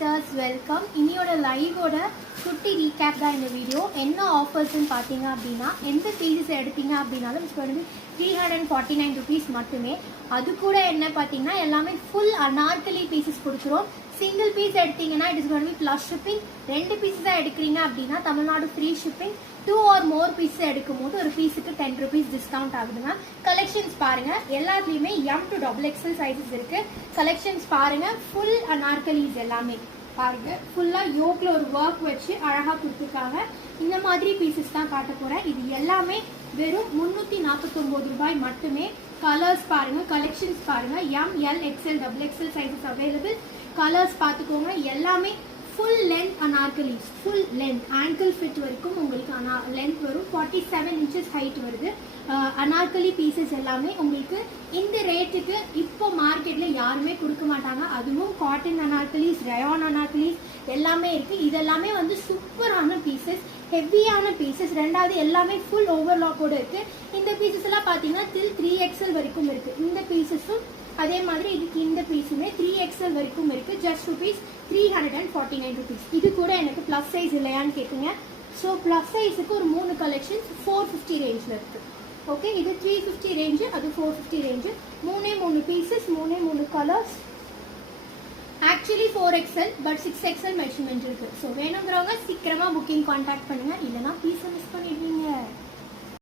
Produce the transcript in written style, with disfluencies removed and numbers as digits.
Sisters welcome. இன்னையோட லைவோட குட்டி recap தான் இந்த வீடியோ. என்ன ஆஃபர்ஸ்ன்னு பார்த்தீங்க அப்படின்னா, எந்த பீசஸ் எடுத்தீங்க அப்படின்னாலும் இப்போ வந்து 349 rupees மட்டுமே. அது கூட என்ன பார்த்தீங்கன்னா எல்லாமே ஃபுல் அனார்கலி பீசஸ் கொடுக்குறோம். சிங்கிள் பீஸ் எடுத்தீங்கன்னா it is going to be plus shipping. 2 piece தான் எடுக்கிறீங்க அப்படின்னா Tamil Nadu free shipping. 2 or more piece எடுக்கும் போது ஒரு பீஸுக்கு 10 rupees டிஸ்கவுண்ட் ஆகுதுங்க. கலெக்ஷன்ஸ் பாருங்க, எல்லாத்துலேயுமே M to XXL சைஸஸ் இருக்கு. கலெக்ஷன்ஸ் பாருங்க, ஃபுல் அனார்கலிஸ் எல்லாமே பாருங்க. ஃபுல்லா யோக்ல ஒரு ஒர்க் வச்சு அழகா கொடுத்துருக்காங்க. இந்த மாதிரி பீசஸ் தான் காட்ட போறேன். இது எல்லாமே வெறும் 349 ரூபாய் மட்டுமே. கலர்ஸ் பாருங்க, கலெக்ஷன்ஸ் பாருங்க. M, L, XL, XXL sizes available. Colours பார்த்துக்கோங்க. எல்லாமே full length anarkalis, full length angle fit வரைக்கும் உங்களுக்கு லென்த் வரும். 47 inches ஹைட் வருது. அனார்கலி பீசஸ் எல்லாமே உங்களுக்கு இந்த ரேட்டுக்கு இப்போ மார்க்கெட்ல யாருமே கொடுக்க மாட்டாங்க. அதுவும் காட்டன் அனார்கலிஸ், ரயான் அனார்கலிஸ் எல்லாமே இருக்கு. இதெல்லாமே வந்து சூப்பரான பீசஸ், ஹெவியான பீசஸ். ரெண்டாவது எல்லாமே ஃபுல் ஓவர்லாக்கோட இருக்கு. இந்த பீசஸ் எல்லாம் பார்த்தீங்கன்னா till 3XL வரைக்கும் இருக்கு. இந்த பீசஸும் அதே மாதிரி இதுக்கு இந்த பீஸுமே 3XL வரைக்கும் இருக்கு. Just ₹349 rupees. இது கூட எனக்கு ப்ளஸ் சைஸ் இல்லையான்னு கேட்குங்க. ஸோ ப்ளஸ் சைஸுக்கு ஒரு 3 கலெக்ஷன்ஸ் 450 ரேஞ்சில் இருக்கு. ஓகே, இது 350 ரேஞ்சு, அது 450 range. 3 pieces, 3 colours. Actually 4XL but 6XL measurement இருக்கு. ஸோ வேணுங்கிறவங்க சீக்கிரமா புக்கிங் கான்டாக்ட் பண்ணுங்க, இல்லைன்னா பீஸை மிஸ் பண்ணிடுவீங்க.